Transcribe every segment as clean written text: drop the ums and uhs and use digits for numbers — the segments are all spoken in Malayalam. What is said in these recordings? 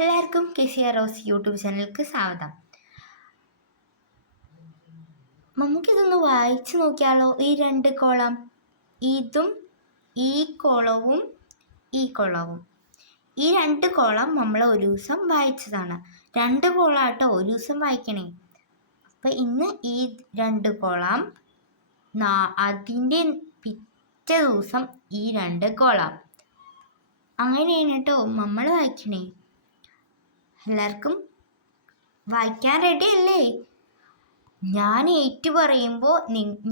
എല്ലാവർക്കും KCR റോസ് യൂട്യൂബ് ചാനലിലേക്ക് സ്വാഗതം. നമുക്കിതൊന്ന് വായിച്ചു നോക്കിയാലോ? ഈ രണ്ട് കോളം, ഇതും ഈ കോളവും ഈ കോളവും. ഈ രണ്ട് കോളം നമ്മൾ ഒരു ദിവസം വായിച്ചതാണ്. രണ്ട് കോളാട്ടോ ഒരു ദിവസം വായിക്കണേ. അപ്പം ഇന്ന് ഈ രണ്ട് കോളം, അതിൻ്റെ പിറ്റേ ദിവസം ഈ രണ്ട് കോളം, അങ്ങനെയാണ് കേട്ടോ നമ്മൾ വായിക്കണേ. എല്ലാവർക്കും വായിക്കാൻ റെഡി അല്ലേ? ഞാൻ ഏറ്റു പറയുമ്പോൾ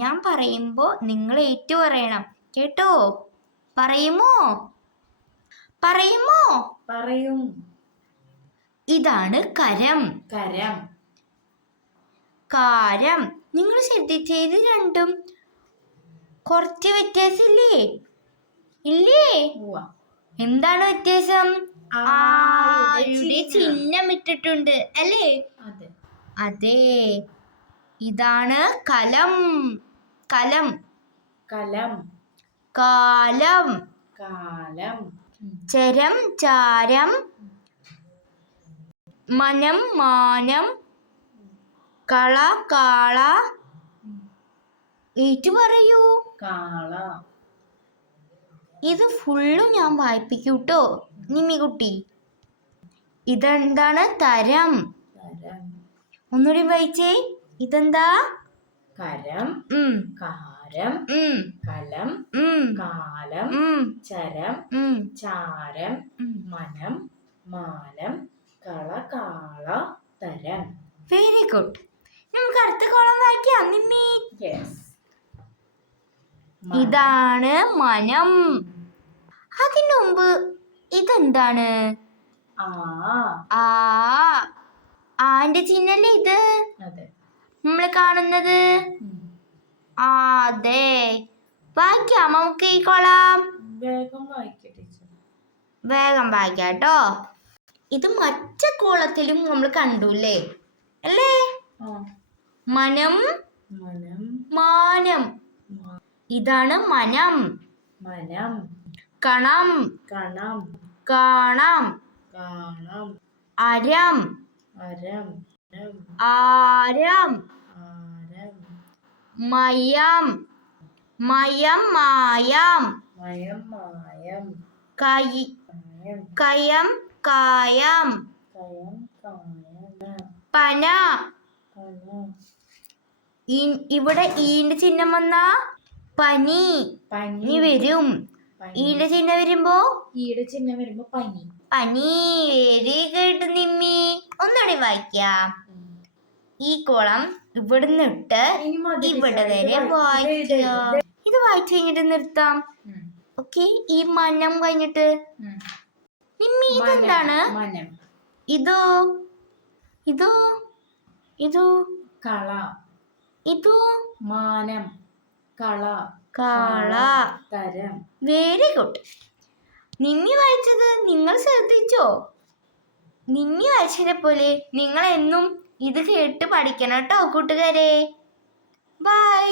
ഞാൻ പറയുമ്പോൾ നിങ്ങൾ ഏറ്റു പറയണം കേട്ടോ. പറയുമോ? പറയും. ഇതാണ് കരം. കാരം. നിങ്ങൾ ശ്രദ്ധിച്ചേ, ഇത് രണ്ടും കുറച്ച് വ്യത്യാസമില്ലേ? ഇല്ലേ? എന്താണ് വ്യത്യാസം? ആയുടെ ചിഹ്നം ഇട്ടിട്ടുണ്ട് അല്ലേ? അതെ. ഇതാണ് കലം. കാലം. ചരം ചാരം, മനം മാനം, കള കാള. ഏറ്റു പറയൂ. കാള. ഇത് ഫുള്ളും ഞാൻ വായിപ്പിക്കൂട്ടോ നിമ്മിക്കുട്ടി. ഇതെന്താണ്? തരം. ഒന്നുകൂടി വായിച്ചേ. ഇതെന്താ? കരം, കാരം, കലം, കാലം, ചരം, ചാരം, മനം, മാനം, കള കാള, തരം. Very good. നമുക്ക് അടുത്ത കോളം വായിക്കാം നിമ്മി. ഇതാണ് മനം. അതിനു മുമ്പ് ഇതെന്താണ്? ആന്റെ ചിഹ്നല്ലേ ഇത് നമ്മൾ കാണുന്നത്? അതെ. വായിക്കാം നമുക്ക് ഈ കോളം. വേഗം വായിക്കാട്ടോ. ഇത് മറ്റു കോളത്തിലും നമ്മൾ കണ്ടൂല്ലേ അല്ലേ? മനം മാനം. ഇതാണ് മനം. കണം കാണാം. അരം ആരം. മയം മായം. കയം കായം. പന. ഇവിടെ ഈന്റെ ചിഹ്നം വന്നാ പനി വരും. ഈന്റെ ചിഹ്നം വരുമ്പോ പനി. Very good Nimmi. ഒന്നുകൂടി വായിക്കാം. ഈ കോളം ഇവിടുന്ന് ഇട്ട് ഇവിടെ വരെ വായിക്കാം. ഇത് വായിച്ചു കഴിഞ്ഞിട്ട് നിർത്താം. ഓക്കെ. ഈ മനം കഴിഞ്ഞിട്ട് നിമ്മി ഇതെന്താണ്? ഇതോ കള. ഇതോ മാനം. കാള. തരം. Very good. നിമ്മി വായിച്ചത് നിങ്ങൾ ശ്രദ്ധിച്ചോ? നിമ്മി വായിച്ചതിനെ പോലെ നിങ്ങൾ എന്നും ഇത് കേട്ട് പഠിക്കണം കേട്ടോ കൂട്ടുകാരെ. ബൈ.